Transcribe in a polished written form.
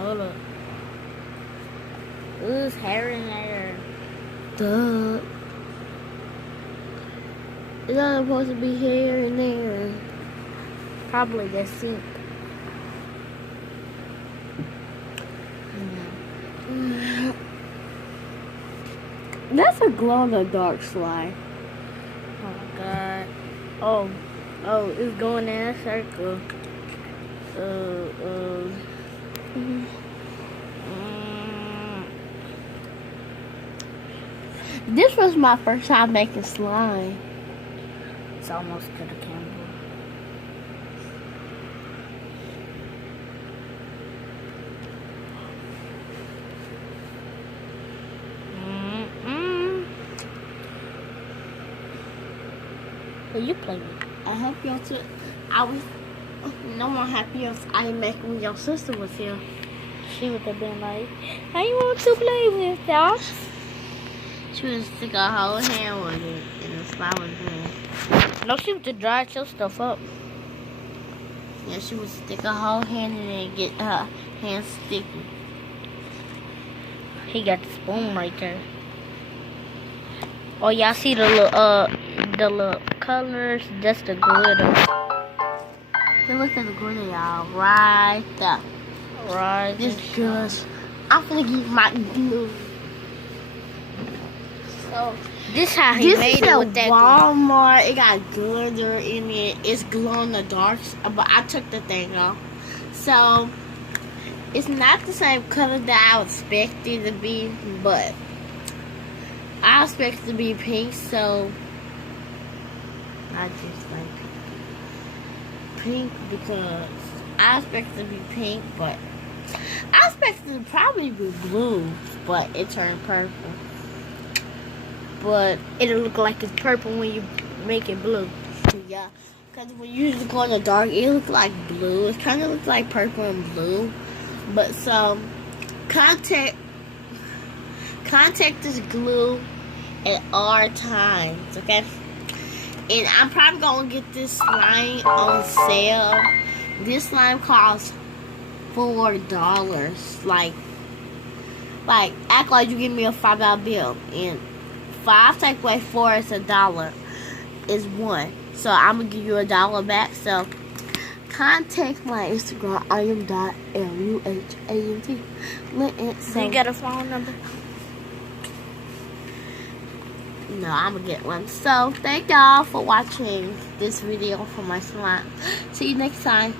Hold up. There's hair in there. Duh. It's not supposed to be hair in there. Probably the sink. That's a glow-in-the-dark slide. Oh my god. Oh, it's going in a circle. This was my first time making slime. It's almost to the camera. Well, you play with. I hope y'all too. I was no more happy if I make when your sister was here. She would have been like, I want to play with that. She would stick her whole hand with it and the slime was green. No, she would have dried your stuff up. Yeah, she would stick her whole hand in it and get her hand sticky. He got the spoon right there. Oh, y'all see the little colors? That's the glitter. Look at the glitter, y'all, right there. Right. This gosh, I'm gonna get my glue. So this how he made it with that Walmart. It got glitter in it. It's glow in the dark, but I took the thing off. So it's not the same color that I expected it to be, but I expect it to be pink. So I just like pink because I expect it to be pink, but I expected it to probably be blue, but it turned purple. But it'll look like it's purple when you make it blue. Yeah, because when you use the glow in the dark, it looks like blue. It kind of looks like purple and blue. But so, contact this glue at all times, okay? And I'm probably gonna get this slime on sale. This slime costs $4. Like act like you give me a $5 bill, and 5 take away 4 is $1. Is 1. So I'm gonna give you $1 back. So contact my Instagram, iam.luhant. So you got a phone number? No, I'm gonna get one. So thank y'all for watching this video for my slime. See you next time.